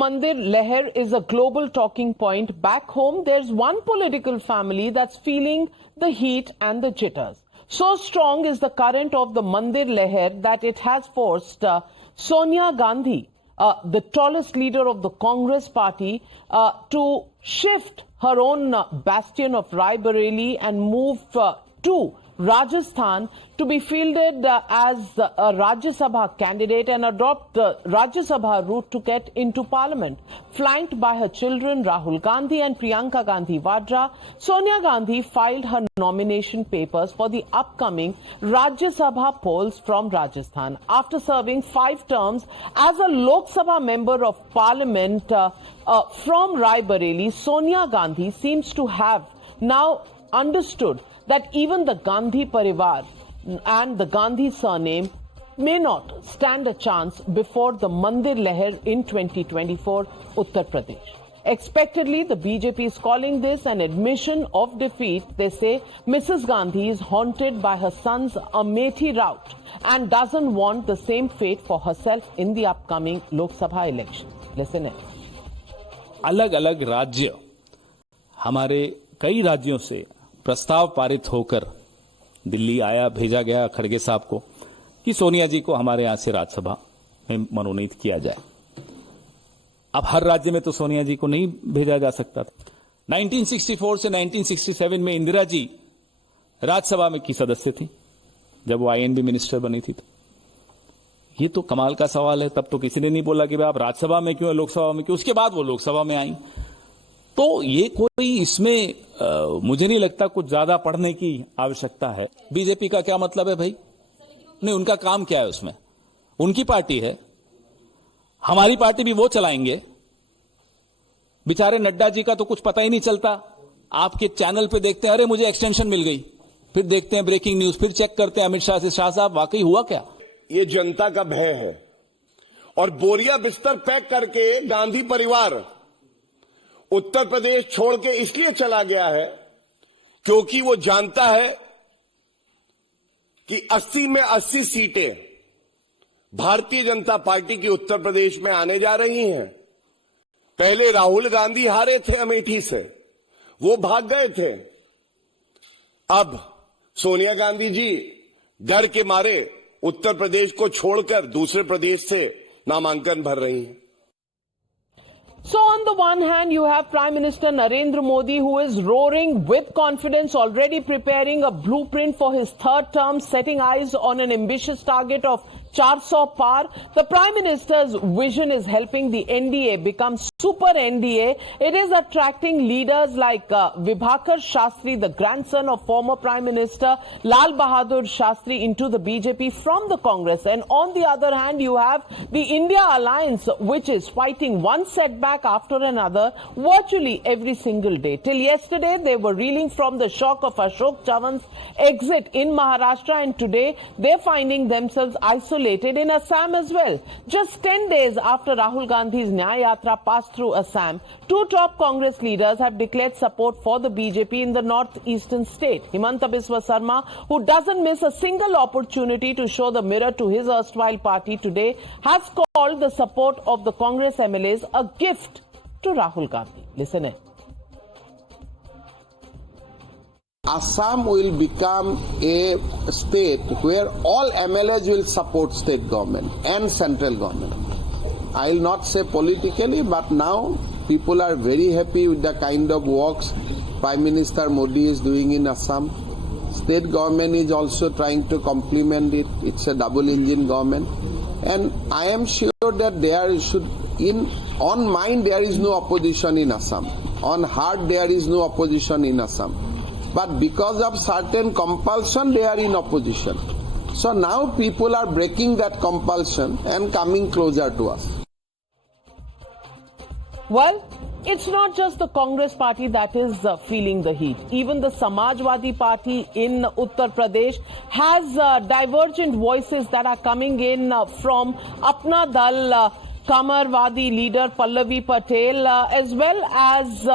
Mandir Leher is a global talking point. Back home, there's one political family that's feeling the heat and the jitters. So strong is the current of the Mandir Leher that it has forced Sonia Gandhi, the tallest leader of the Congress party, to shift her own bastion of Rai Bareli and move to Rajasthan to be fielded as a Rajya Sabha candidate and adopt the Rajya Sabha route to get into parliament. Flanked by her children Rahul Gandhi and Priyanka Gandhi Vadra, Sonia Gandhi filed her nomination papers for the upcoming Rajya Sabha polls from Rajasthan. After serving 5 terms as a Lok Sabha member of parliament from Rai Bareli, Sonia Gandhi seems to have now understood that even the Gandhi Parivar and the Gandhi surname may not stand a chance before the Mandir Leher in 2024 Uttar Pradesh. Expectedly, the BJP is calling this an admission of defeat. They say Mrs. Gandhi is haunted by her son's Amethi rout and doesn't want the same fate for herself in the upcoming Lok Sabha election. Listen in. अलग-अलग राज्य, हमारे कई राज्यों से प्रस्ताव पारित होकर दिल्ली आया, भेजा गया खड़गे साहब को कि सोनिया जी को हमारे यहां से राज्यसभा में मनोनीत किया जाए। अब हर राज्य में तो सोनिया जी को नहीं भेजा जा सकता था। 1964 से 1967 में इंदिरा जी राज्यसभा में की सदस्य थी जब वो आईएनबी मिनिस्टर बनी थी। तो ये तो कमाल का सवाल है। तब तो किसी ने नहीं बोला कि भाई आप राज्यसभा में क्यों, लोकसभा में क्यों। उसके बाद वो लोकसभा में आई। तो ये कोई इसमें मुझे नहीं लगता कुछ ज्यादा पढ़ने की आवश्यकता है। बीजेपी का क्या मतलब है भाई? नहीं, उनका काम क्या है उसमें? उनकी पार्टी है, हमारी पार्टी भी वो चलाएंगे। बेचारे नड्डा जी का तो कुछ पता ही नहीं चलता। आपके चैनल पे देखते हैं, अरे मुझे एक्सटेंशन मिल गई, फिर देखते हैं ब्रेकिंग न्यूज, फिर चेक करते हैं अमित शाह से, शाह साहब वाकई हुआ क्या? ये जनता का भय है और बोरिया बिस्तर पैक करके गांधी परिवार उत्तर प्रदेश छोड़ के इसलिए चला गया है क्योंकि वो जानता है कि 80 में 80 सीटें भारतीय जनता पार्टी की उत्तर प्रदेश में आने जा रही हैं। पहले राहुल गांधी हारे थे अमेठी से, वो भाग गए थे। अब सोनिया गांधी जी डर के मारे उत्तर प्रदेश को छोड़कर दूसरे प्रदेश से नामांकन भर रही हैं। So on the one hand, you have Prime Minister Narendra Modi, who is roaring with confidence, already preparing a blueprint for his 3rd term, setting eyes on an ambitious target of 400 par. The Prime Minister's vision is helping the NDA become super NDA. It is attracting leaders like Vibhakar Shastri, the grandson of former Prime Minister Lal Bahadur Shastri, into the BJP from the Congress. And on the other hand, you have the India Alliance, which is fighting one setback after another virtually every single day. Till yesterday, they were reeling from the shock of Ashok Chavan's exit in Maharashtra, and today they're finding themselves isolated in Assam as well. Just 10 days after Rahul Gandhi's Nyaya Yatra passed through Assam, 2 top Congress leaders have declared support for the BJP in the northeastern state. Himanta Biswa Sarma, who doesn't miss a single opportunity to show the mirror to his erstwhile party today, has called the support of the Congress MLAs a gift to Rahul Gandhi. Listen in. Assam will become a state where all MLAs will support state government and central government. I will not say politically, but now people are very happy with the kind of works Prime Minister Modi is doing in Assam. State government is also trying to complement it. It's a double engine government. And I am sure that there should, on mind there is no opposition in Assam. On heart there is no opposition in Assam. But because of certain compulsion, they are in opposition. So now people are breaking that compulsion and coming closer to us. Well, it's not just the Congress party that is feeling the heat. Even the Samajwadi Party in Uttar Pradesh has divergent voices that are coming in from Apna Dal, Kamarwadi leader Pallavi Patel, as well as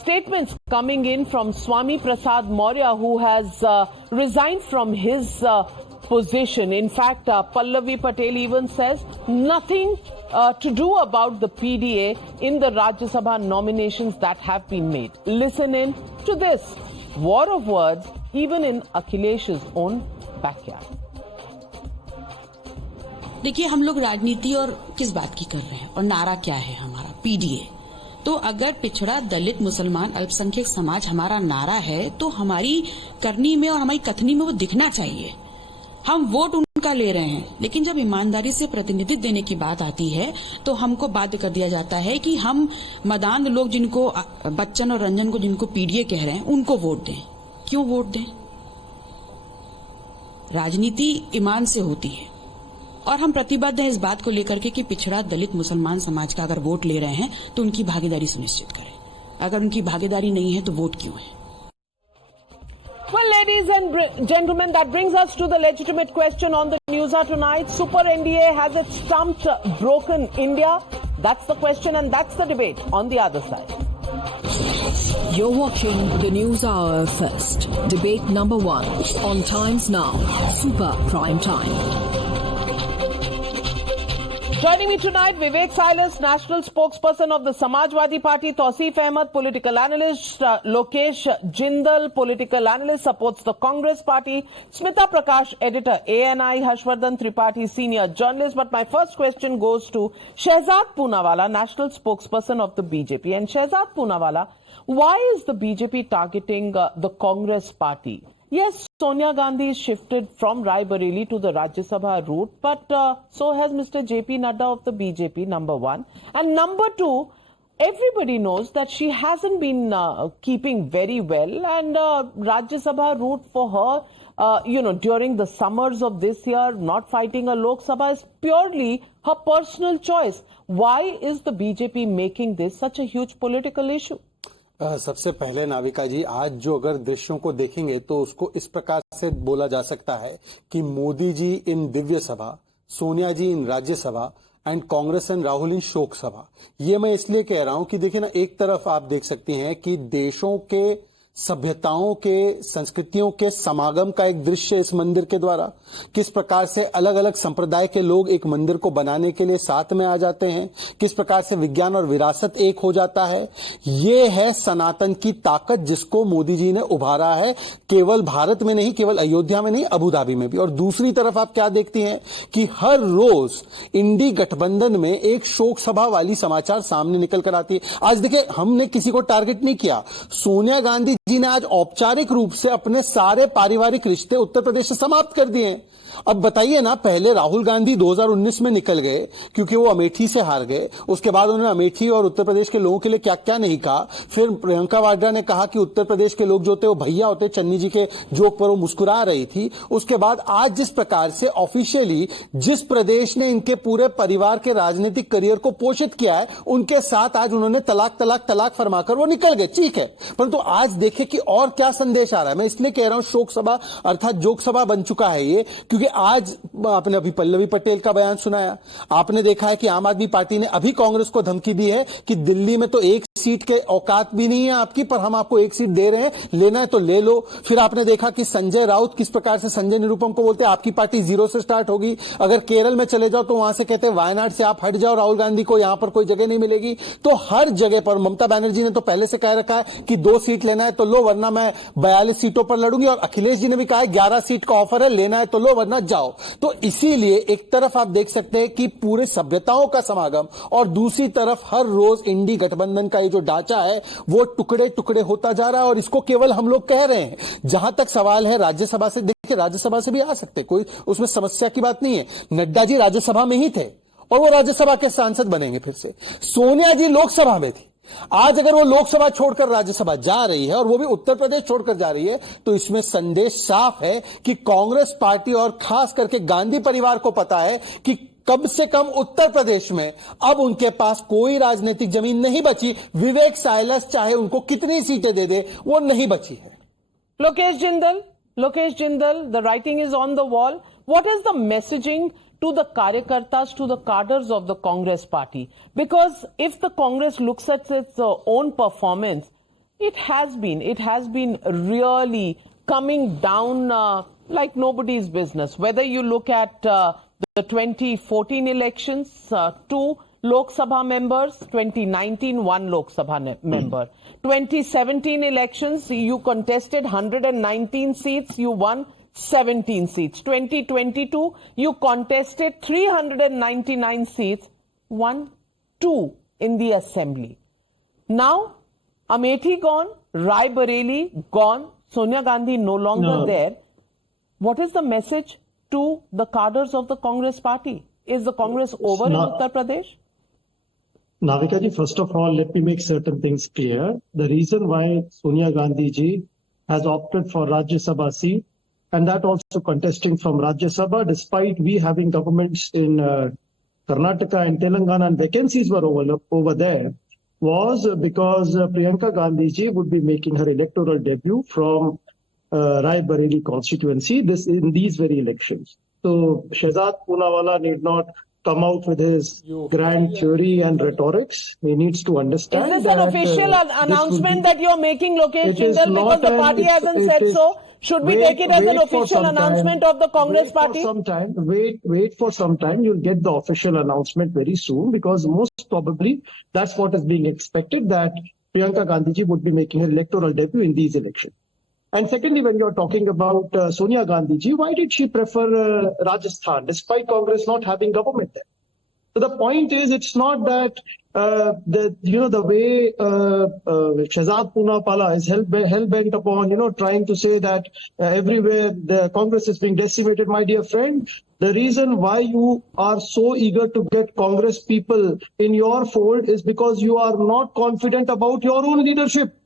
statements coming in from Swami Prasad Maurya, who has resigned from his position. In fact, Pallavi Patel even says nothing to do about the PDA in the Rajya Sabha nominations that have been made. Listen in to this war of words, even in Akhilesh's own backyard. देखिए, हम लोग राजनीति और किस बात की कर रहे हैं और नारा क्या है हमारा, पीडीए। तो अगर पिछड़ा, दलित, मुसलमान, अल्पसंख्यक समाज हमारा नारा है तो हमारी करनी में और हमारी कथनी में वो दिखना चाहिए। हम वोट उनका ले रहे हैं, लेकिन जब ईमानदारी से प्रतिनिधित्व देने की बात आती है तो हमको बाध्य कर दिया जाता है कि हम मदान लोग जिनको, बच्चन और रंजन को जिनको पीडीए कह रहे हैं, उनको वोट दें। क्यों वोट दें? राजनीति ईमान से होती है और हम प्रतिबद्ध हैं इस बात को लेकर के कि पिछड़ा, दलित, मुसलमान समाज का अगर वोट ले रहे हैं तो उनकी भागीदारी सुनिश्चित करें। अगर उनकी भागीदारी नहीं है तो वोट क्यों है? Well, ladies and gentlemen, that brings us to the legitimate question on the news hour tonight. Super NDA, has it stumped broken India? That's the question and that's the debate on the other side. You're watching the News Hour first. Debate number 1 on Times Now, Super Prime Time. Joining me tonight, Vivek Silas, national spokesperson of the Samajwadi Party, Tausif Ahmed, political analyst, Lokesh Jindal, political analyst, supports the Congress Party, Smita Prakash, editor, ANI, Harshvardhan Tripathi, senior journalist. But my first question goes to Shehzad Poonawalla, national spokesperson of the BJP. And Shehzad Poonawalla, why is the BJP targeting the Congress Party? Yes, Sonia Gandhi is shifted from Raebareli to the Rajya Sabha route, but so has Mr. JP Nadda of the BJP, number one. And number two, everybody knows that she hasn't been keeping very well, and Rajya Sabha route for her, during the summers of this year, not fighting a Lok Sabha is purely her personal choice. Why is the BJP making this such a huge political issue? सबसे पहले नाविका जी, आज जो अगर दृश्यों को देखेंगे तो उसको इस प्रकार से बोला जा सकता है कि मोदी जी इन दिव्य सभा, सोनिया जी इन राज्य सभा एंड कांग्रेस एंड राहुल इन शोक सभा। ये मैं इसलिए कह रहा हूं कि देखिए ना, एक तरफ आप देख सकते हैं कि देशों के, सभ्यताओं के, संस्कृतियों के समागम का एक दृश्य इस मंदिर के द्वारा, किस प्रकार से अलग अलग संप्रदाय के लोग एक मंदिर को बनाने के लिए साथ में आ जाते हैं, किस प्रकार से विज्ञान और विरासत एक हो जाता है। ये है सनातन की ताकत जिसको मोदी जी ने उभारा है, केवल भारत में नहीं, केवल अयोध्या में नहीं, अबू धाबी में भी। और दूसरी तरफ आप क्या देखती हैं कि हर रोज इंडी गठबंधन में एक शोक सभा वाली समाचार सामने निकल कर आती है। आज देखिए, हमने किसी को टारगेट नहीं किया। सोनिया गांधी जी ने आज औपचारिक रूप से अपने सारे पारिवारिक रिश्ते उत्तर प्रदेश से समाप्त कर दिए। अब बताइए ना, पहले राहुल गांधी 2019 में निकल गए क्योंकि वो अमेठी से हार गए। उसके बाद उन्होंने अमेठी और उत्तर प्रदेश के लोगों के लिए क्या क्या नहीं कहा। फिर प्रियंका वाड्रा ने कहा कि उत्तर प्रदेश के लोग जो थे वो भैया होते, चन्नी जी के जोक पर वो मुस्कुरा रही थी। उसके बाद आज जिस प्रकार से ऑफिशियली जिस प्रदेश ने इनके पूरे परिवार के राजनीतिक करियर को पोषित किया है, उनके साथ आज उन्होंने तलाक तलाक तलाक फरमाकर वो निकल गए। ठीक है, परंतु आज देखें कि और क्या संदेश आ रहा है। मैं इसलिए कह रहा हूं शोक सभा अर्थात जोक सभा बन चुका है ये, क्योंकि आज आपने अभी पल्लवी पटेल का बयान सुनाया। आपने देखा है कि आम आदमी पार्टी ने अभी कांग्रेस को धमकी दी है कि दिल्ली में तो एक सीट के औकात भी नहीं है आपकी, पर हम आपको एक सीट दे रहे हैं, लेना है तो ले लो। फिर आपने देखा कि संजय राउत किस प्रकार से संजय निरुपम को बोलते हैं आपकी पार्टी जीरो से स्टार्ट होगी, अगर केरल में चले जाओ तो वहां से कहते हैं वायनाड से आप हट जाओ, राहुल गांधी को यहां पर कोई जगह नहीं मिलेगी। तो हर जगह पर ममता बनर्जी ने तो पहले से कह रखा है कि 2 सीट लेना है तो लो, वरना मैं 42 सीटों पर लड़ूंगी। और अखिलेश जी ने भी कहा है 11 सीट का ऑफर है, लेना है तो लो वरना जाओ। तो इसीलिए एक तरफ आप देख सकते हैं कि पूरे सभ्यताओं का समागम और दूसरी तरफ हर रोज इंडी गठबंधन का ये जो ढांचा है वो टुकड़े टुकड़े होता जा रहा है। और इसको केवल हम लोग कह रहे हैं। जहां तक सवाल है राज्यसभा से, देखिए राज्यसभा से भी आ सकते, कोई उसमें समस्या की बात नहीं है। नड्डा जी राज्यसभा में ही थे और वो राज्यसभा के सांसद बनेंगे फिर से। सोनिया जी लोकसभा में थी, आज अगर वो लोकसभा छोड़कर राज्यसभा जा रही है और वो भी उत्तर प्रदेश छोड़कर जा रही है, तो इसमें संदेश साफ है कि कांग्रेस पार्टी और खास करके गांधी परिवार को पता है कि कम से कम उत्तर प्रदेश में अब उनके पास कोई राजनीतिक जमीन नहीं बची। विवेक साइलस चाहे उनको कितनी सीटें दे दे, वो नहीं बची है। Lokesh Jindal, the writing is on the wall. What is the messaging to the Karyakartas, to the cadres of the Congress party? Because if the Congress looks at its own performance, it has been really coming down like nobody's business. Whether you look at the 2014 elections, 2 Lok Sabha members, 2019, 1 Lok Sabha member. 2017 elections, you contested 119 seats, you won 17 seats. 2022, you contested 399 seats, won 2 in the assembly. Now, Amethi gone, Rai Bareli gone, Sonia Gandhi no longer there. What is the message to the cadres of the Congress party? Is the Congress over in Uttar Pradesh? Navika ji, first of all, let me make certain things clear. The reason why Sonia Gandhi ji has opted for Rajya Sabha seat, and that also contesting from Rajya Sabha, despite we having governments in Karnataka and Telangana and vacancies were over there, was because Priyanka Gandhi ji would be making her electoral debut from Rai Bareli constituency in these very elections. So Shehzad Poonawalla need not come out with his grand theory and rhetorics. He needs to understand. Is this an official announcement that you're making, Lokesh Jindal, because the party hasn't said so? Should we take it as an official announcement of the Congress party? Wait for some time. You'll get the official announcement very soon, because most probably that's what is being expected, that Priyanka Gandhi ji would be making her electoral debut in these elections. And secondly, when you're talking about Sonia Gandhi ji, why did she prefer Rajasthan despite Congress not having government there? So the point is, it's not that the way Shehzad Poonawalla is hell bent upon trying to say that everywhere the Congress is being decimated. My dear friend, the reason why you are so eager to get Congress people in your fold is because you are not confident about your own leadership.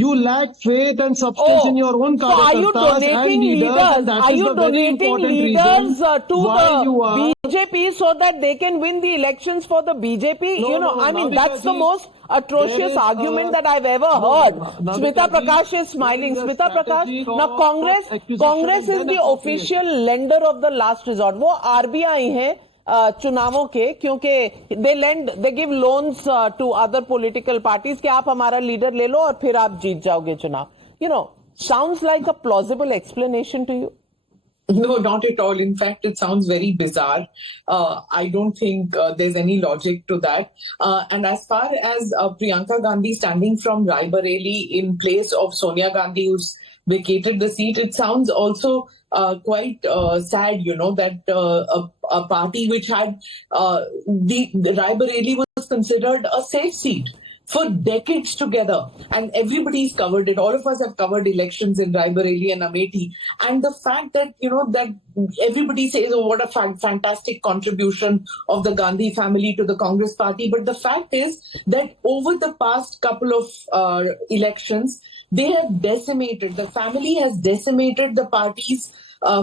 You lack faith and substance in your own so are you donating leaders? Are you donating leaders to the BJP so that they can win the elections for the BJP? No, that's the most atrocious argument that I've ever heard. Smita Prakash is smiling. Smita Prakash, now Congress is the official lender of the last resort. वो RBI है चुनावों के, क्योंकि they give loans to other political parties कि आप हमारा leader ले लो और फिर आप जीत जाओगे चुनाव. Sounds like a plausible explanation to you? No, not at all. In fact, it sounds very bizarre. I don't think there's any logic to that. And as far as Priyanka Gandhi standing from Rai Bareli in place of Sonia Gandhi, who's vacated the seat, it sounds also quite sad, that a party which had the Rai Bareli was considered a safe seat for decades together, and everybody's covered it. All of us have covered elections in Rai Bareli and Amethi, and the fact that that everybody says, oh, what a fantastic contribution of the Gandhi family to the Congress party, but the fact is that over the past couple of elections, they have decimated, the family has decimated the party's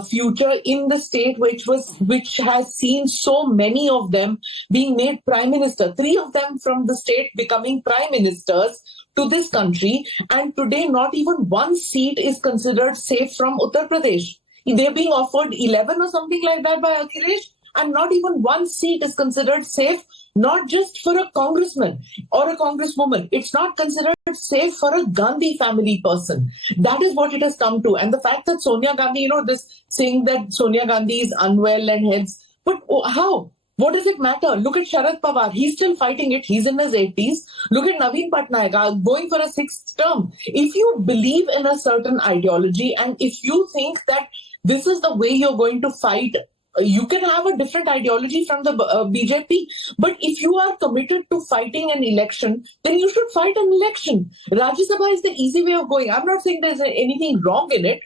future in the state, which has seen so many of them being made prime minister. 3 of them from the state becoming prime ministers to this country, and today not even 1 seat is considered safe from Uttar Pradesh. They're being offered 11 or something like that by Akhilesh, and not even 1 seat is considered safe, not just for a congressman or a congresswoman. It's not considered safe for a Gandhi family person. That is what it has come to. And the fact that Sonia Gandhi, this saying that Sonia Gandhi is unwell and heads, but how? What does it matter? Look at Sharad Pawar. He's still fighting it. He's in his 80s. Look at Naveen Patnaik going for a 6th term. If you believe in a certain ideology, and if you think that this is the way you're going to fight, you can have a different ideology from the BJP. But if you are committed to fighting an election, then you should fight an election. Rajya Sabha is the easy way of going. I'm not saying there's anything wrong in it.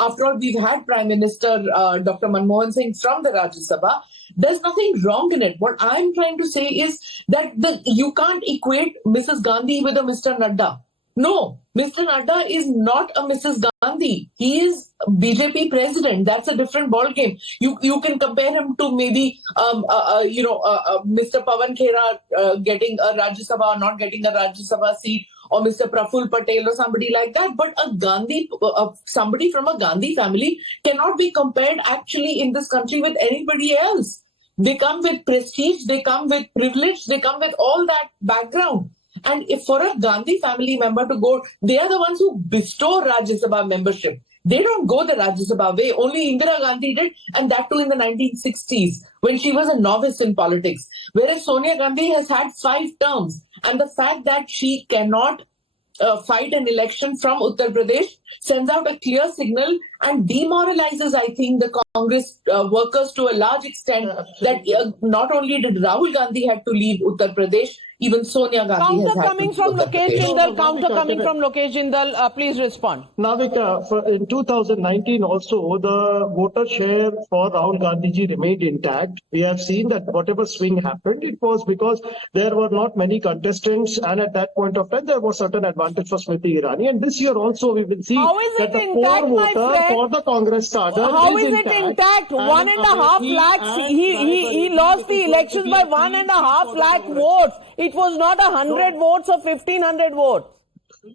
After all, we've had Prime Minister Dr. Manmohan Singh from the Rajya Sabha. There's nothing wrong in it. What I'm trying to say is that you can't equate Mrs. Gandhi with a Mr. Nadda. No, Mr. Nadda is not a Mrs. Gandhi. He is BJP president. That's a different ballgame. You can compare him to maybe Mr. Pawan Khera getting a Rajya Sabha or not getting a Rajya Sabha seat, or Mr. Praful Patel or somebody like that. But somebody from a Gandhi family cannot be compared actually in this country with anybody else. They come with prestige, they come with privilege, they come with all that background. And if for a Gandhi family member to go, they are the ones who bestow Rajya Sabha membership. They don't go the Rajya Sabha way. Only Indira Gandhi did, and that too in the 1960s when she was a novice in politics. Whereas Sonia Gandhi has had 5 terms, and the fact that she cannot fight an election from Uttar Pradesh sends out a clear signal and demoralizes, I think, the Congress workers to a large extent. That not only did Rahul Gandhi had to leave Uttar Pradesh, even Sonia Gandhi Counter has had coming to from leave Uttar Lokesh Pradesh. Jindal. Counter coming from Lokesh Jindal. Please respond. Navika, in 2019 also, the voter share for Rahul Gandhi ji remained intact. We have seen that whatever swing happened, it was because there were not many contestants, and at that point of time, there was certain advantage for Smriti Irani. And this year also, we will see How is that it the intact, core my voter friend? for the Congress cadre How is is it intact? 1.5 lakhs. He lost the elections by 1.5 lakh votes. It was not 100 votes or 1500 votes.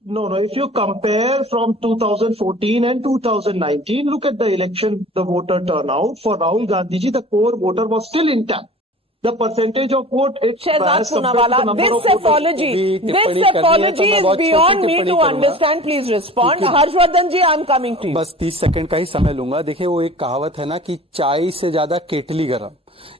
No. If you compare from 2014 and 2019, look at the election, the voter turnout for Rahul Gandhi ji, the core voter was still intact. The percentage of vote, it's Shehzad as compared to the Poonawalla, number of this voters. apology टिप्पणी करनी है तो मैं is बहुत beyond छोटी me टिप्पणी to करूंगा। understand. Please respond. Harshvardhan ji, I'm coming to you. बस 30 सेकंड का ही समय लूंगा। देखिए, वो एक कहावत है ना कि चाय से ज्यादा केटली गरम।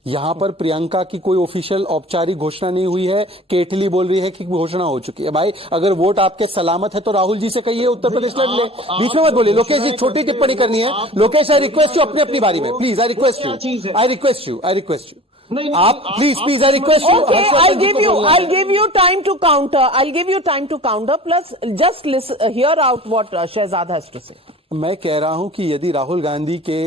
यहां पर प्रियंका की कोई ऑफिशियल औपचारिक घोषणा नहीं हुई है। केटली बोल रही है कि घोषणा हो चुकी है। भाई, अगर वोट आपके सलामत है तो राहुल जी से कहिए उत्तर प्रदेश लड़ ले। बीच में मत बोलिए। लोकेश जी, छोटी टिप्पणी करनी है। लोकेश, आई रिक्वेस्ट यू अपनी बारी में, प्लीज। I request you. आप please, I request you. Okay, I'll give you time to counter. Plus, just listen, hear out what Shehzad has to say. मैं कह रहा हूं कि यदि राहुल गांधी के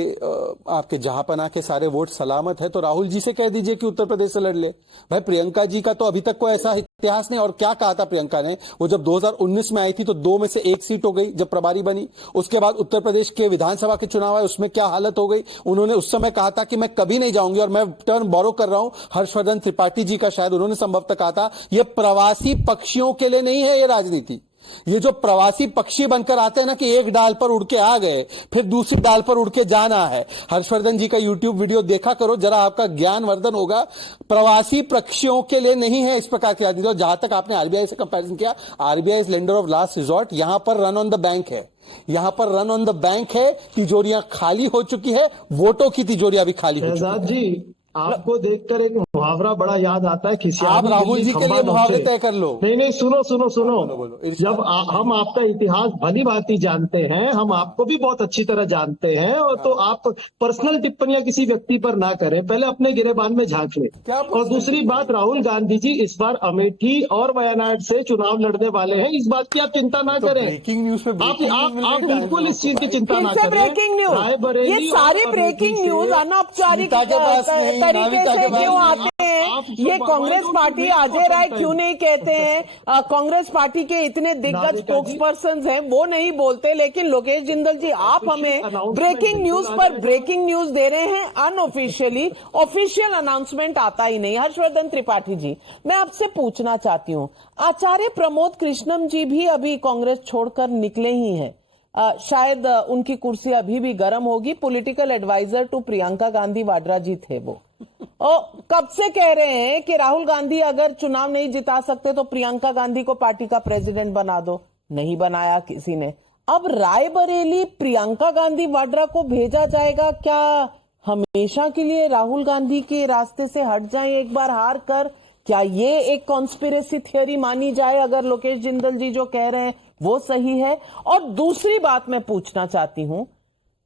आपके जहांपना के सारे वोट सलामत है तो राहुल जी से कह दीजिए कि उत्तर प्रदेश से लड़ ले। भाई, प्रियंका जी का तो अभी तक कोई ऐसा इतिहास नहीं। और क्या कहा था प्रियंका ने? वो जब 2019 में आई थी तो 2 में से 1 सीट हो गई जब प्रभारी बनी। उसके बाद उत्तर प्रदेश के विधानसभा के चुनाव आए, उसमें क्या हालत हो गई। उन्होंने उस समय कहा था कि मैं कभी नहीं जाऊंगी, और मैं टर्न बोरो कर रहा हूं हर्षवर्धन त्रिपाठी जी का, शायद उन्होंने संभवतः कहा था, ये प्रवासी पक्षियों के लिए नहीं है ये राजनीति। ये जो प्रवासी पक्षी बनकर आते हैं ना कि एक डाल पर उड़ के आ गए, फिर दूसरी डाल पर उड़ के जाना है। हर्षवर्धन जी का यूट्यूब वीडियो देखा करो, जरा आपका ज्ञानवर्धन होगा। प्रवासी पक्षियों के लिए नहीं है इस प्रकार की राजनीति। और जहां तक आपने आरबीआई से कंपैरिजन किया, RBI is lender of last resort. यहां पर रन ऑन द बैंक है। तिजोरियां खाली हो चुकी है, वोटों की तिजोरियां भी खाली हो चुकी है। शहजाद जी, आपको देखकर एक मुहावरा बड़ा याद आता है। किसी आप राहुल जी के लिए मुहावरे तय कर लो। नहीं, सुनो। जब हम आपका इतिहास भली भांति जानते हैं, हम आपको भी बहुत अच्छी तरह जानते हैं, और तो आप पर्सनल टिप्पणियां किसी व्यक्ति पर ना करें, पहले अपने गिरेबान में झांक लें। और दूसरी बात, राहुल गांधी जी इस बार अमेठी और वायनाड से चुनाव लड़ने वाले हैं, इस बात की आप चिंता ना करें। ब्रेकिंग न्यूज में आप बिल्कुल इस चीज की चिंता ना करें। ब्रेकिंग न्यूज, ये सारे ब्रेकिंग न्यूज अनौपचारिक तरीके से क्यों आते हैं? ये कांग्रेस पार्टी अजय राय क्यों नहीं कहते हैं? कांग्रेस पार्टी के इतने दिग्गज स्पोक्स पर्सन हैं, वो नहीं बोलते। लेकिन लोकेश जिंदल जी, आप हमें ब्रेकिंग न्यूज पर ब्रेकिंग न्यूज दे रहे हैं अनऑफिशियली। ऑफिशियल अनाउंसमेंट आता ही नहीं। हर्षवर्धन त्रिपाठी जी, मैं आपसे पूछना चाहती हूँ, आचार्य प्रमोद कृष्णम जी भी अभी कांग्रेस छोड़कर निकले ही हैं। शायद उनकी कुर्सी अभी भी गर्म होगी। Political advisor to Priyanka Gandhi Vadra ji थे वो। और कब से कह रहे हैं कि राहुल गांधी अगर चुनाव नहीं जिता सकते तो प्रियंका गांधी को पार्टी का प्रेसिडेंट बना दो। नहीं बनाया किसी ने। अब रायबरेली प्रियंका गांधी वाड्रा को भेजा जाएगा। क्या हमेशा के लिए राहुल गांधी के रास्ते से हट जाएं एक बार हार कर? क्या ये एक कॉन्स्पिरेसी थियोरी मानी जाए अगर लोकेश जिंदल जी जो कह रहे हैं वो सही है? और दूसरी बात मैं पूछना चाहती हूं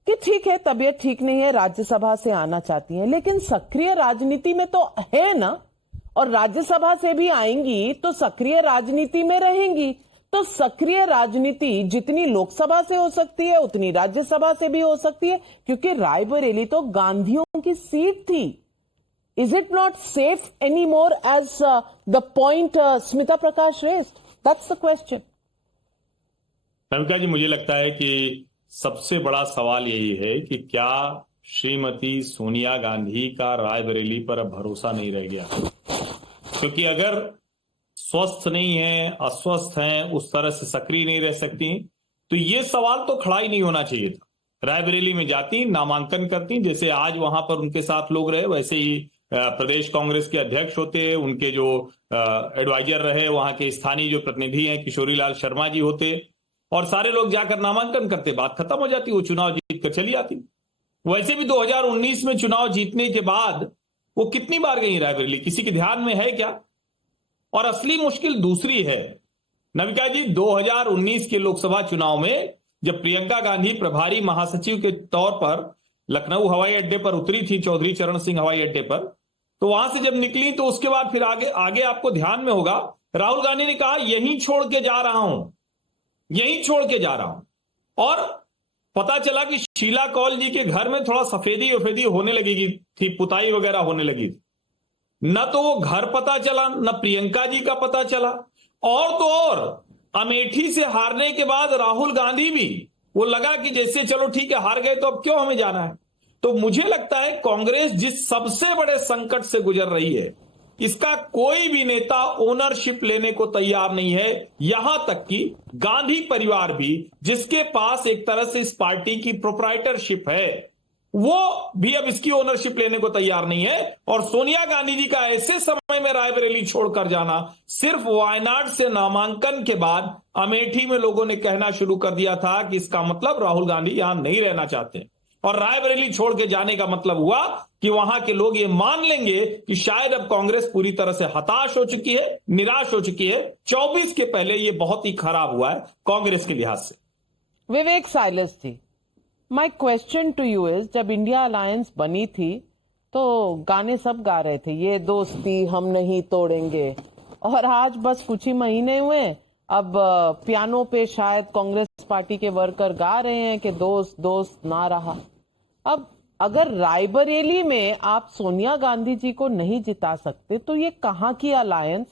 कि ठीक है, तबीयत ठीक नहीं है, राज्यसभा से आना चाहती हैं, लेकिन सक्रिय राजनीति में तो है ना, और राज्यसभा से भी आएंगी तो सक्रिय राजनीति में रहेंगी। तो सक्रिय राजनीति जितनी लोकसभा से हो सकती है उतनी राज्यसभा से भी हो सकती है, क्योंकि रायबरेली तो गांधियों की सीट थी। Is it not safe anymore as the point Smita Prakash raised? That's the question. Namika जी, मुझे लगता है कि सबसे बड़ा सवाल यही है कि क्या श्रीमती सोनिया गांधी का रायबरेली पर अब भरोसा नहीं रह गया? क्योंकि अगर स्वस्थ नहीं है, अस्वस्थ हैं, उस तरह से सक्रिय नहीं रह सकती, तो ये सवाल तो खड़ा ही नहीं होना चाहिए था। रायबरेली में जाती, नामांकन करती, जैसे आज वहां पर उनके साथ लोग रहे, वैसे ही प्रदेश कांग्रेस के अध्यक्ष होते, उनके जो एडवाइजर रहे, वहां के स्थानीय जो प्रतिनिधि हैं किशोरी लाल शर्मा जी होते, और सारे लोग जाकर नामांकन करते, बात खत्म हो जाती, वो चुनाव जीत कर चली आती। वैसे भी 2019 में चुनाव जीतने के बाद वो कितनी बार गई रायबरेली, किसी के ध्यान में है क्या? और असली मुश्किल दूसरी है नविका जी, 2019 के लोकसभा चुनाव में जब प्रियंका गांधी प्रभारी महासचिव के तौर पर लखनऊ हवाई अड्डे पर उतरी थी, चौधरी चरण सिंह हवाई अड्डे पर, तो वहां से जब निकली तो उसके बाद फिर आगे आपको ध्यान में होगा, राहुल गांधी ने कहा यहीं छोड़ के जा रहा हूं, यहीं छोड़ के जा रहा हूं। और पता चला कि शीला कौल जी के घर में थोड़ा सफेदी होने लगी थी, पुताई वगैरह होने लगी थी। न तो वो घर पता चला, न प्रियंका जी का पता चला। और तो और अमेठी से हारने के बाद राहुल गांधी भी, वो लगा कि जैसे चलो ठीक है हार गए तो अब क्यों हमें जाना है। तो मुझे लगता है कांग्रेस जिस सबसे बड़े संकट से गुजर रही है, इसका कोई भी नेता ओनरशिप लेने को तैयार नहीं है। यहां तक कि गांधी परिवार भी, जिसके पास एक तरह से इस पार्टी की प्रोप्राइटरशिप है, वो भी अब इसकी ओनरशिप लेने को तैयार नहीं है। और सोनिया गांधी जी का ऐसे समय में रायबरेली छोड़कर जाना, सिर्फ वायनाड से नामांकन के बाद अमेठी में लोगों ने कहना शुरू कर दिया था कि इसका मतलब राहुल गांधी यहां नहीं रहना चाहते। और रायबरेली छोड़ के जाने का मतलब हुआ कि वहां के लोग ये मान लेंगे कि शायद अब कांग्रेस पूरी तरह से हताश हो चुकी है, निराश हो चुकी है। 24 के पहले ये बहुत ही खराब हुआ है कांग्रेस के लिहाज से। Vivek Silas ji, my question to you is, जब इंडिया अलायंस बनी थी तो गाने सब गा रहे थे, ये दोस्ती हम नहीं तोड़ेंगे, और आज बस कुछ ही महीने हुए, अब पियानो पे शायद कांग्रेस पार्टी के वर्कर गा रहे हैं कि दोस्त दोस्त ना रहा। अब अगर रायबरेली में आप सोनिया गांधी जी को नहीं जिता सकते तो ये कहां की अलायंस?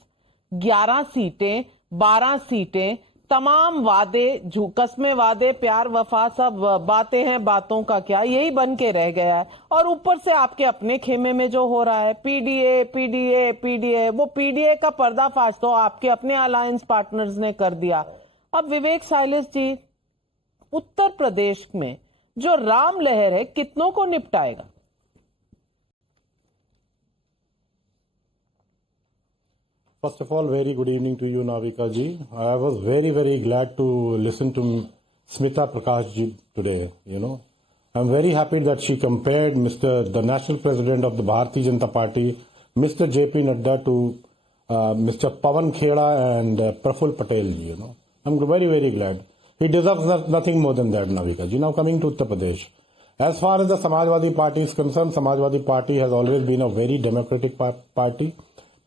11 सीटें, 12 सीटें, तमाम वादे, कस्में वादे, प्यार वफा, सब बातें हैं, बातों का क्या, यही बन के रह गया है। और ऊपर से आपके अपने खेमे में जो हो रहा है, पीडीए पीडीए पीडीए, वो पीडीए का पर्दाफाश तो आपके अपने अलायंस पार्टनर्स ने कर दिया। अब विवेक साइलस जी, उत्तर प्रदेश में जो राम लहर है, कितनों को निपटाएगा? First of all, very good evening to you, Navika ji. I was very, very glad to listen to Smita Prakash ji today. I'm very happy that she compared the National President of the Bharatiya Janata Party, Mr. J.P. Nadda, to Mr. Pawan Kheda and Praful Patel ji. I'm very, very glad. He deserves nothing more than that, Navika ji. Now coming to Uttar Pradesh. As far as the Samajwadi Party is concerned, Samajwadi Party has always been a very democratic party.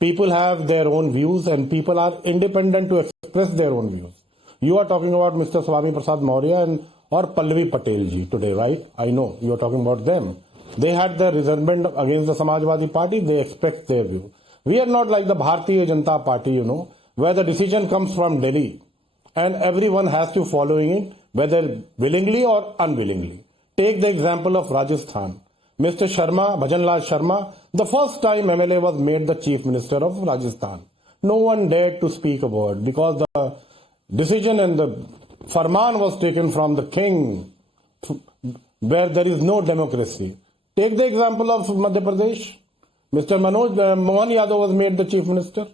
People have their own views and people are independent to express their own views. You are talking about Mr. Swami Prasad Maurya or Pallavi Patel ji today, right? I know you are talking about them. They had their resentment against the Samajwadi Party. They expressed their view. We are not like the Bharatiya Janata Party, where the decision comes from Delhi and everyone has to following it, whether willingly or unwillingly. Take the example of Rajasthan. Mr. Sharma, Bhajanlal Sharma, the first time MLA was made the Chief Minister of Rajasthan. No one dared to speak a word because the decision and the farman was taken from the king, where there is no democracy. Take the example of Madhya Pradesh. Mr. Mohan Yadav was made the Chief Minister.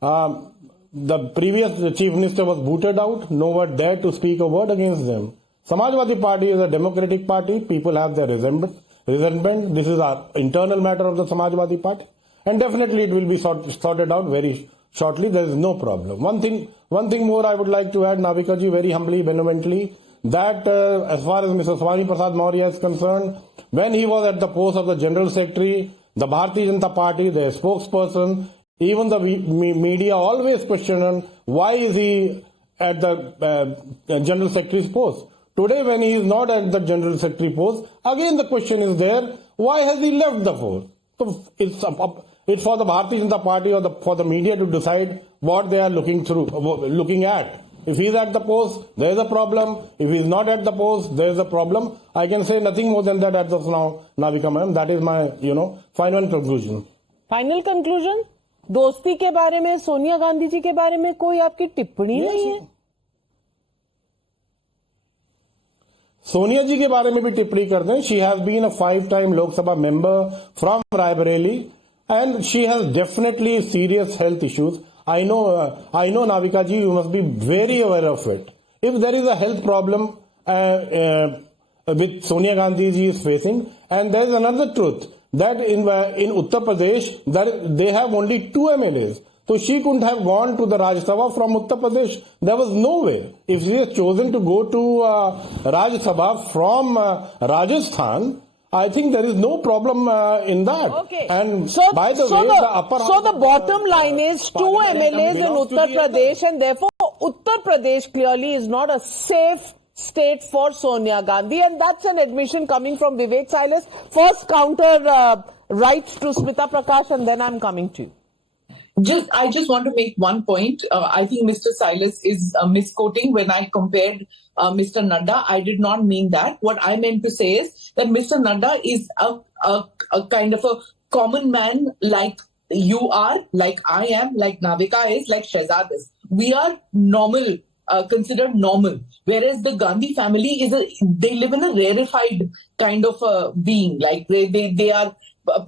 The previous Chief Minister was booted out. No one dared to speak a word against them. Samajwadi Party is a democratic party. People have their resentment. This is our internal matter of the Samajwadi Party, and definitely it will be sorted out very shortly. There is no problem. One thing more I would like to add, Navika ji, very humbly, benevolently, that as far as Mr. Swami Prasad Maurya is concerned, when he was at the post of the General Secretary, the Bharatiya Janata Party, their spokesperson, even the media always questioned why is he at the General Secretary's post. Today, when he is not at the General Secretary post, again the question is there, why has he left the force? So it's for the Bharatiya Janata Party or for the media to decide what they are looking at. If he is at the post, there is a problem. If he is not at the post, there is a problem. I can say nothing more than that as of now, Navika ma'am. That is my, final conclusion. Final conclusion? दोस्ती के बारे में, सोनिया गांधी जी के बारे में कोई आपकी टिप्पणी नहीं है? सोनिया जी के बारे में भी टिप्पणी कर दें. She has been a 5-time Lok Sabha member from Raebareli and she has definitely serious health issues. I know, Navika ji, you must be very aware of it. if there is a health problem with Sonia Gandhi ji is facing, and there is another truth that in Uttar Pradesh that they have only 2 MLAs. So she couldn't have gone to the Rajya Sabha from Uttar Pradesh. There was nowhere. If she has chosen to go to Rajya Sabha from Rajasthan, I think there is no problem in that. Okay. And so, by the so way, the bottom line is 2 MLAs in Uttar Pradesh, and therefore Uttar Pradesh clearly is not a safe state for Sonia Gandhi, and that's an admission coming from Vivek Silas. First counter right to Smita Prakash, and then I'm coming to you. I just want to make one point. I think Mr. Silas is misquoting. When I compared Mr. Nadda, I did not mean that. What I meant to say is that Mr. Nadda is a kind of a common man like you are, like I am, like Navika is, like Shehzad is. We are normal, considered normal. Whereas the Gandhi family they live in a rarefied kind of being. Like they are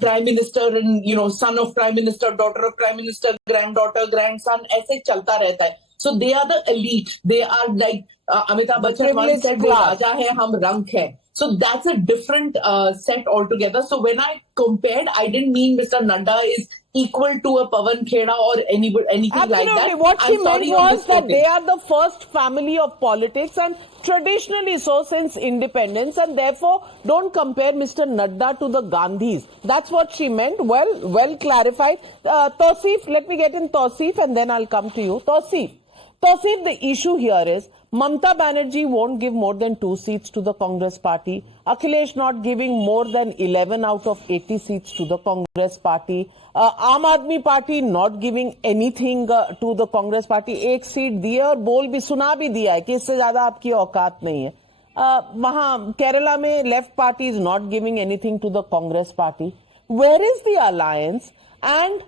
Prime Minister and, son of Prime Minister, daughter of Prime Minister, granddaughter, grandson, ऐसे चलता रहता है. So they are the elite. They are like Amitabh Bachchan once said, "वो राजा है, हम रंक है." So that's a different set altogether. So when I compared, I didn't mean Mr. Nadda is equal to a Pawan Kheda or anything like that. What she meant was that they are the first family of politics, and traditionally so since independence, and therefore don't compare Mr. Nadda to the Gandhis. That's what she meant. Well clarified. Tausif, let me get in Tausif and then I'll come to you. Tausif, the issue here is Mamata Banerjee won't give more than 2 seats to the Congress party. Akhilesh not giving more than 11 out of 80 seats to the Congress party. Aam Aadmi Party not giving anything to the Congress party. 1 seat दिए और बोल भी सुना भी दिया है कि इससे ज्यादा आपकी औकात नहीं है. वहां Kerala में left party is not giving anything to the Congress party. Where is the alliance, and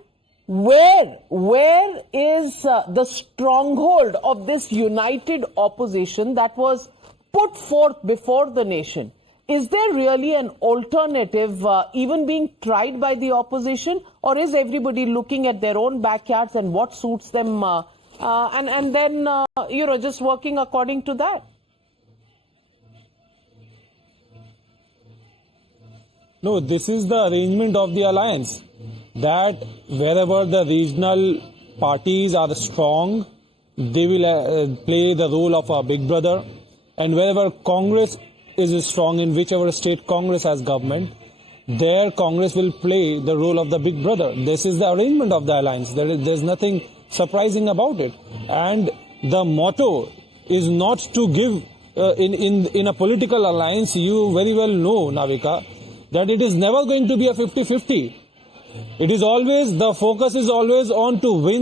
where is the stronghold of this united opposition that was put forth before the nation? Is there really an alternative even being tried by the opposition, or is everybody looking at their own backyards and what suits them and then just working according to that? No, this is the arrangement of the alliance, that wherever the regional parties are strong, they will play the role of a big brother, and wherever Congress is strong, in whichever state Congress has government, there Congress will play the role of the big brother. This is the arrangement of the alliance. There's nothing surprising about it. And the motto is not to give, in a political alliance, you very well know, Navika, that it is never going to be a 50-50. It is always, the focus is always on to win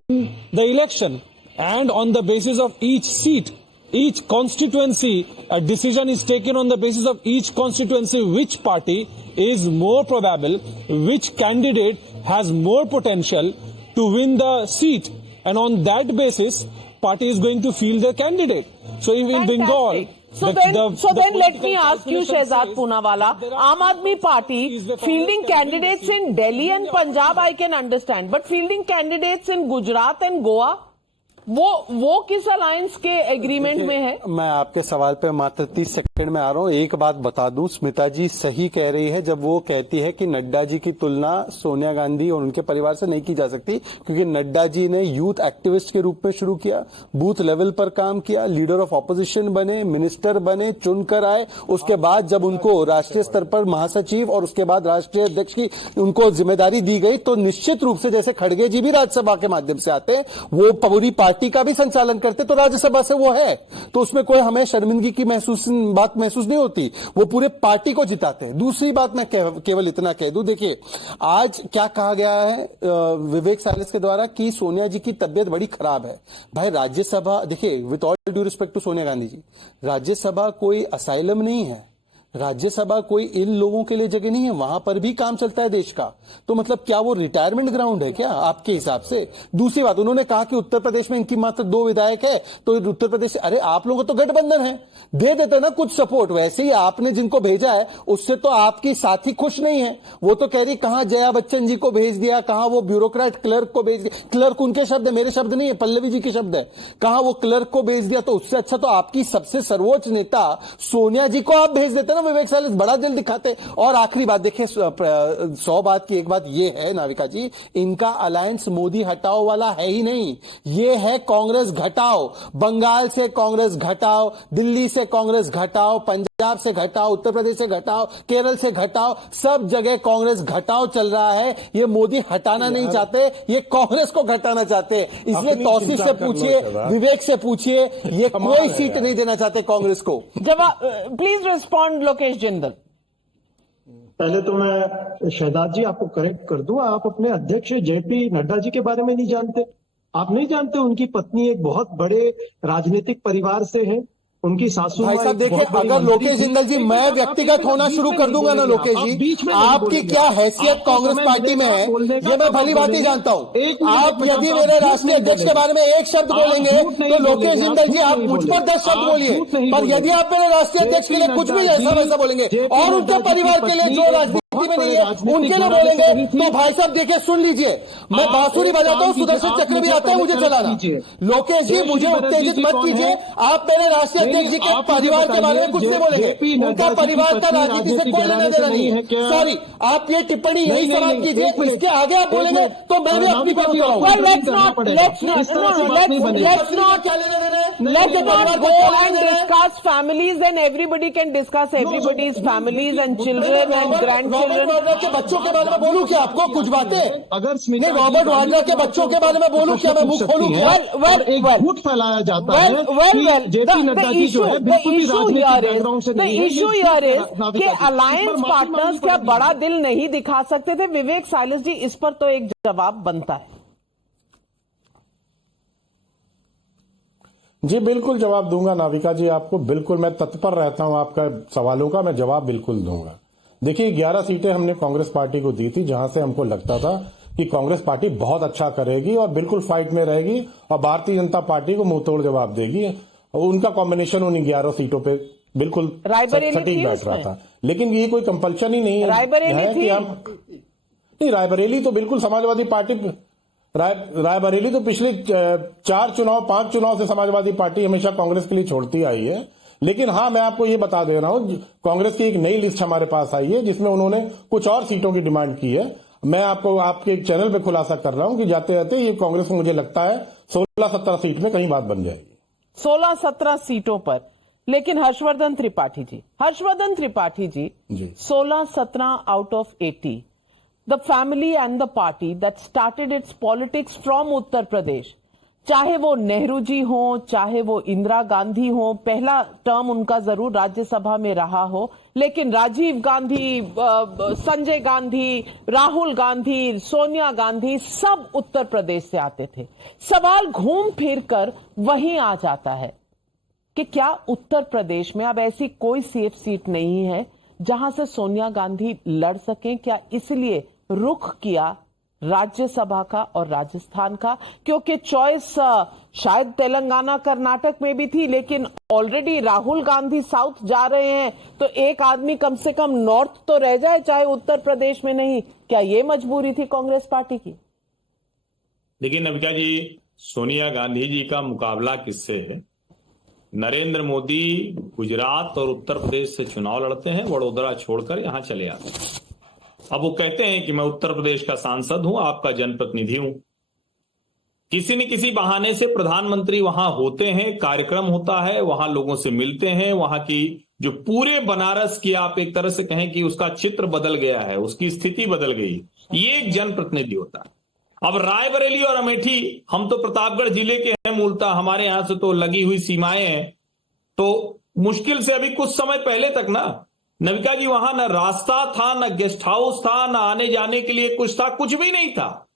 the election, and on the basis of each seat, each constituency, a decision is taken on the basis of each constituency, which party is more probable, which candidate has more potential to win the seat, and on that basis, party is going to field their candidate. So if in Bengal, So then let me ask you, Shehzad Poonawala, Aam Aadmi Party fielding candidates in Delhi and Punjab I can understand, but fielding candidates in Gujarat and Goa, वो किस alliance के agreement में है? मैं आपके सवाल पे मात्र 30 सेकंड में आ रहा हूँ. एक बात बता दूं, स्मिता जी सही कह रही है जब वो कहती है कि नड्डा जी की तुलना सोनिया गांधी और उनके परिवार से नहीं की जा सकती, क्योंकि नड्डा जी ने यूथ एक्टिविस्ट के रूप में शुरू किया, बूथ लेवल पर काम किया, लीडर ऑफ ऑपोजिशन बने, मिनिस्टर बने, चुनकर आए. उसके बाद जब उनको राष्ट्रीय स्तर पर महासचिव और उसके बाद राष्ट्रीय अध्यक्ष की उनको जिम्मेदारी दी गई, तो निश्चित रूप से जैसे खड़गे जी भी राज्यसभा के माध्यम से आते हैं, वो पूरी पार्टी का भी संचालन करते, तो राज्यसभा से वो है, तो उसमें कोई हमें शर्मिंदगी की बात महसूस नहीं होती. वो पूरे पार्टी को जिताते हैं. दूसरी बात मैं केवल इतना कह दूं, देखिए आज क्या कहा गया है विवेक साइलेस के द्वारा कि सोनिया जी की तबियत बड़ी खराब है. भाई राज्यसभा, देखिए with all due respect to Sonia Gandhi ji, Rajya Sabha कोई असाइलम नहीं है. राज्यसभा कोई इन लोगों के लिए जगह नहीं है, वहां पर भी काम चलता है देश का। तो मतलब क्या वो रिटायरमेंट ग्राउंड है क्या आपके हिसाब से? दूसरी बात, उन्होंने कहा कि उत्तर प्रदेश में इनकी मात्र 2 विधायक है, तो उत्तर प्रदेश, अरे आप लोगों का तो गठबंधन है, दे देते ना कुछ सपोर्ट। वैसे ही आपने जिनको भेजा है उससे तो आपकी साथी खुश नहीं है, वो तो कह रही कहां जया बच्चन जी को भेज दिया, कहां वो ब्यूरोक्रेट क्लर्क को भेज दिया। क्लर्क उनके शब्द है, मेरे शब्द नहीं है, पल्लवी जी के शब्द है, कहां वो क्लर्क को भेज दिया। तो उससे अच्छा तो आपकी सबसे सर्वोच्च नेता सोनिया जी को आप भेज देते ना, विवेक साइलेंस बड़ा दिल दिखाते। और आखिरी बात देखिए, 100 बात की एक बात ये है नाविका जी, इनका अलायंस मोदी हटाओ वाला है ही नहीं, ये है कांग्रेस घटाओ। बंगाल से कांग्रेस घटाओ, दिल्ली से कांग्रेस घटाओ, पंजाब से घटाओ, उत्तर प्रदेश से घटाओ, केरल से घटाओ, सब जगह कांग्रेस घटाओ चल रहा है। ये मोदी हटाना नहीं चाहते, ये कांग्रेस को घटाना चाहते हैं। इसलिए तौसीफ से पूछिए, विवेक से पूछिए, ये कोई सीट नहीं देना चाहते कांग्रेस को। जवाब प्लीज रिस्पॉन्ड लोकेश जिंदल। पहले तो मैं शहजाद जी आपको करेक्ट कर दूं, आप अपने अध्यक्ष जेपी नड्डा जी के बारे में नहीं जानते। आप नहीं जानते उनकी पत्नी एक बहुत बड़े राजनीतिक परिवार से है, उनकी सासू भाई साहब देखिए, अगर लोकेश जिंदल जी मैं व्यक्तिगत होना शुरू कर दूंगा ना लोकेश जी, आपकी क्या हैसियत कांग्रेस पार्टी में है ये मैं भली बात ही जानता हूं। आप यदि मेरे राष्ट्रीय अध्यक्ष के बारे में एक शब्द बोलेंगे तो लोकेश जिंदल जी आप मुझ पर 10 शब्द बोलिए, पर यदि आप मेरे राष्ट्रीय अध्यक्ष के लिए कुछ भी ऐसा वैसा बोलेंगे और उनके परिवार के लिए जो राजनीति में नहीं है उनके लिए बोलेंगे, तो भाई साहब देखिए सुन लीजिए, मैं बांसुरी बजाता हूं, सुदर्शन चक्र भी आता है मुझे चलाना। लोकेश जी मुझे उत्तेजित मत कीजिए, आप मेरे राष्ट्रीय अध्यक्ष जी के परिवार के बारे में कुछ नहीं बोलेंगे, उनका परिवार का राजनीति से कोई लेना देना नहीं है। सॉरी, आप ये टिप्पणी यही समाप्त कीजिए, इसके आगे आप बोलेंगे तो मैं भी अपनी बात discuss families and everybody can discuss everybody's families and children and grandchildren. Robert Vadra के बच्चों के बारे में बोलूं क्या आपको कुछ बातें? अगर नहीं, रॉबर्ट वाड्रा के बच्चों के बारे में बोलूं क्या, मैं मुंह खोलूं क्या? एक झूठ फैलाया जाता है जेपी नड्डा जी जो है बिल्कुल भी राजनीतिक बैकग्राउंड से नहीं है। इशू हियर इज कि अलायंस पार्टनर्स क्या बड़ा दिल नहीं दिखा सकते थे? विवेक साइलेंस जी, इस पर तो एक जवाब बनता है। जी बिल्कुल जवाब दूंगा नाविका जी, आपको बिल्कुल मैं तत्पर रहता हूं, आपका सवालों का मैं जवाब बिल्कुल दूंगा। देखिए 11 सीटें हमने कांग्रेस पार्टी को दी थी, जहां से हमको लगता था कि कांग्रेस पार्टी बहुत अच्छा करेगी और बिल्कुल फाइट में रहेगी और भारतीय जनता पार्टी को मुंहतोड़ जवाब देगी। उनका कॉम्बिनेशन उन 11 सीटों पे बिल्कुल सटीक बैठ रहा था। लेकिन ये कोई कंपल्शन ही नहीं है कि हम नहीं, रायबरेली तो बिल्कुल समाजवादी पार्टी, रायबरेली तो पिछले 5 चुनाव से समाजवादी पार्टी हमेशा कांग्रेस के लिए छोड़ती आई है। लेकिन हाँ, मैं आपको ये बता दे रहा हूं, कांग्रेस की एक नई लिस्ट हमारे पास आई है जिसमें उन्होंने कुछ और सीटों की डिमांड की है। मैं आपको आपके एक चैनल पे खुलासा कर रहा हूं कि जाते जाते ये कांग्रेस को मुझे लगता है 16-17 सीट में कहीं बात बन जाएगी। 16-17 सीटों पर। लेकिन Harshvardhan Tripathi ji 16-17 out of 80, the family and the party that started its politics from Uttar Pradesh, चाहे वो नेहरू जी हो, चाहे वो इंदिरा गांधी हो, पहला टर्म उनका जरूर राज्यसभा में रहा हो, लेकिन राजीव गांधी, संजय गांधी, राहुल गांधी, सोनिया गांधी सब उत्तर प्रदेश से आते थे। सवाल घूम फिर कर वहीं आ जाता है कि क्या उत्तर प्रदेश में अब ऐसी कोई सेफ सीट नहीं है जहां से सोनिया गांधी लड़ सकें? क्या इसलिए रुख किया राज्यसभा का और राजस्थान का? क्योंकि चॉइस शायद तेलंगाना कर्नाटक में भी थी, लेकिन ऑलरेडी राहुल गांधी साउथ जा रहे हैं, तो एक आदमी कम से कम नॉर्थ तो रह जाए, चाहे उत्तर प्रदेश में नहीं। क्या ये मजबूरी थी कांग्रेस पार्टी की? देखिए नविका जी, सोनिया गांधी जी का मुकाबला किससे है? नरेंद्र मोदी गुजरात और उत्तर प्रदेश से चुनाव लड़ते हैं, वडोदरा छोड़कर यहां चले आते हैं। अब वो कहते हैं कि मैं उत्तर प्रदेश का सांसद हूं, आपका जनप्रतिनिधि हूं। किसी न किसी बहाने से प्रधानमंत्री वहां होते हैं, कार्यक्रम होता है, वहां लोगों से मिलते हैं, वहां की जो पूरे बनारस की आप एक तरह से कहें कि उसका चित्र बदल गया है, उसकी स्थिति बदल गई, ये एक जनप्रतिनिधि होता है। अब रायबरेली और अमेठी, हम तो प्रतापगढ़ जिले के हैं मूलतः, हमारे यहां से तो लगी हुई सीमाएं हैं, तो मुश्किल से अभी कुछ समय पहले तक ना नविका जी वहां न रास्ता था, न गेस्ट हाउस था, न आने जाने के लिए कुछ था, कुछ भी नहीं था।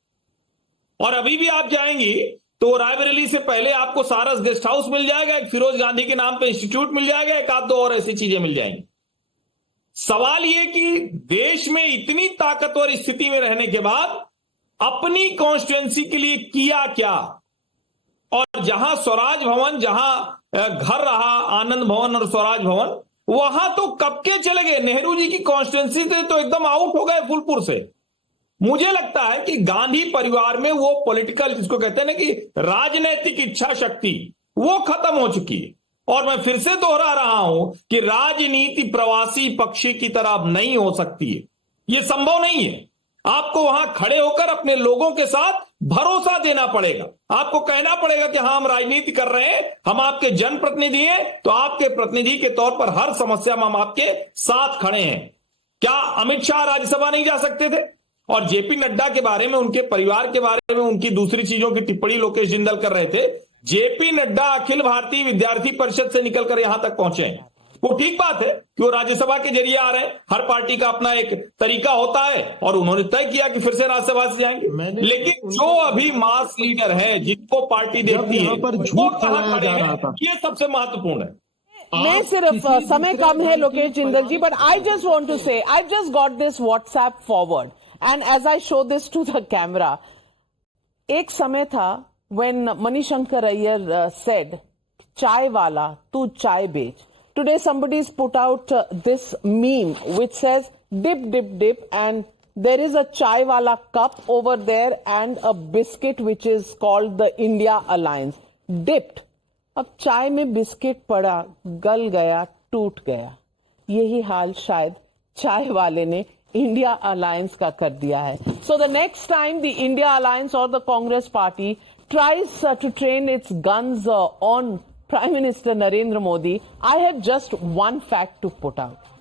और अभी भी आप जाएंगी तो रायबरेली से पहले आपको सारस गेस्ट हाउस मिल जाएगा, एक फिरोज गांधी के नाम पे इंस्टीट्यूट मिल जाएगा, एक आध दो और ऐसी चीजें मिल जाएंगी। सवाल ये कि देश में इतनी ताकतवर स्थिति में रहने के बाद अपनी कॉन्स्टिट्यूएंसी के लिए किया क्या, और जहां स्वराज भवन, जहां घर रहा आनंद भवन और स्वराज भवन, वहां तो कब के चले गए। नेहरू जी की कॉन्स्टिट्यूएंसी से तो एकदम आउट हो गए फूलपुर से। मुझे लगता है कि गांधी परिवार में वो पॉलिटिकल, जिसको कहते हैं ना कि राजनैतिक इच्छा शक्ति, वो खत्म हो चुकी है। और मैं फिर से दोहरा रहा हूं कि राजनीति प्रवासी पक्षी की तरह अब नहीं हो सकती है, ये संभव नहीं है। आपको वहां खड़े होकर अपने लोगों के साथ भरोसा देना पड़ेगा। आपको कहना पड़ेगा कि हाँ, हम राजनीति कर रहे हैं, हम आपके जनप्रतिनिधि हैं, तो आपके प्रतिनिधि के तौर पर हर समस्या में हम आपके साथ खड़े हैं। क्या अमित शाह राज्यसभा नहीं जा सकते थे? और जेपी नड्डा के बारे में, उनके परिवार के बारे में, उनकी दूसरी चीजों की टिप्पणी लोकेश जिंदल कर रहे थे। जेपी नड्डा अखिल भारतीय विद्यार्थी परिषद से निकलकर यहां तक पहुंचे हैं। वो ठीक बात है कि वो राज्यसभा के जरिए आ रहे हैं, हर पार्टी का अपना एक तरीका होता है, और उन्होंने तय किया कि फिर से राज्यसभा से जाएंगे। लेकिन जो अभी मास लीडर है, जिनको पार्टी देखती है, वो कहां खड़े हैं, ये सबसे महत्वपूर्ण है। मैं सिर्फ समय कम है Lokesh Jindal ji, but I just want to say, I just got this WhatsApp forward and as I show this to the camera, एक समय था when Manishankar Iyer said, "Chai wala, tu chai bech." Today somebody's put out this meme which says, "Dip, dip, dip," and there is a chai wala cup over there and a biscuit which is called the India Alliance. Dipped. अब चाय में biscuit पड़ा, गल गया, टूट गया। यही हाल शायद चाय वाले ने इंडिया अलायंस का कर दिया है। So the next time the India Alliance or the Congress Party tries to train its guns on Prime Minister Narendra Modi, I have just one fact to put out.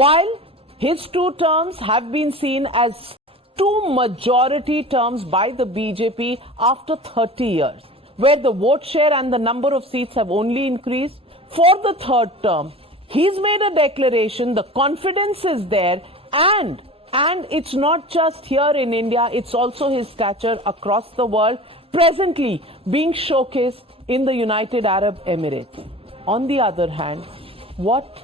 While his 2 terms have been seen as 2 majority terms by the BJP after 30 years, where the vote share and the number of seats have only increased, for the 3rd term, he's made a declaration, the confidence is there, and it's not just here in India, it's also his stature across the world, presently being showcased in the United Arab Emirates. On the other hand, what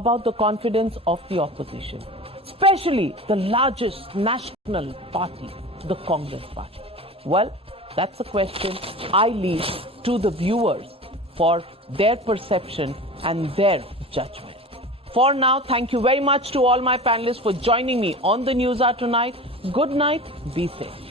about the confidence of the opposition, especially the largest national party, the Congress Party? Well, that's a question I leave to the viewers for their perception and their judgment. For now, thank you very much to all my panelists for joining me on the News Hour tonight. Good night, be safe.